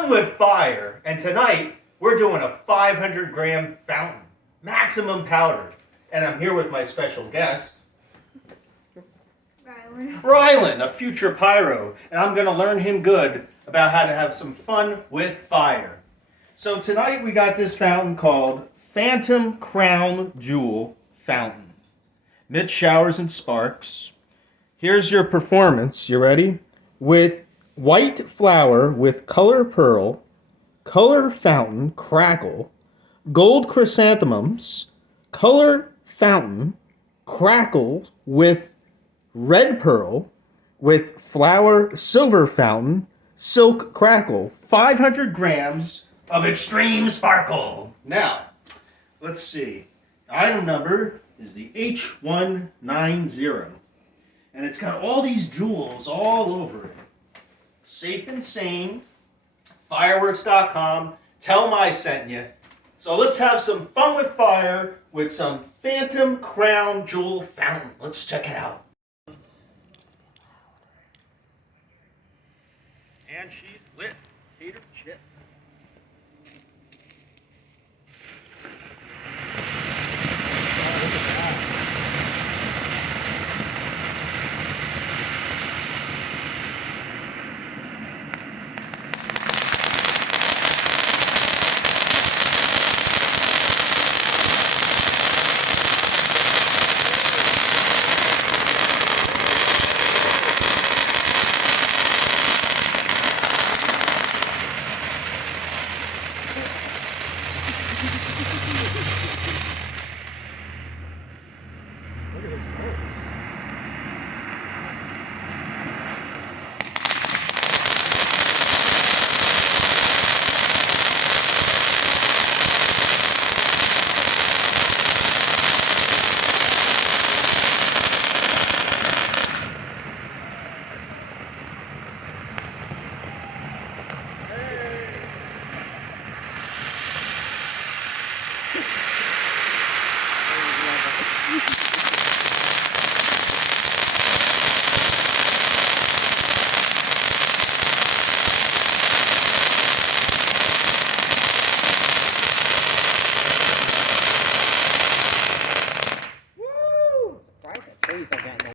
Fun with fire. And tonight, we're doing a 500-gram fountain, maximum powder. And I'm here with my special guest, Rylan, a future pyro. And I'm going to learn him good about how to have some fun with fire. So tonight we got this fountain called Phantom Crown Jewel Fountain. Mid showers and sparks. Here's your performance. You ready? With white flower with color pearl, color fountain, crackle, gold chrysanthemums, color fountain, crackle with red pearl, with flower, silver fountain, silk crackle, 500 grams of extreme sparkle. Now, let's see. Item number is the H190. And it's got all these jewels all over it. Safe and Sane, fireworks.com, tell 'em I sent you. So let's have some fun with fire with some Phantom Crown Jewel Fountain. Let's check it out. And she's lit. Tater chip.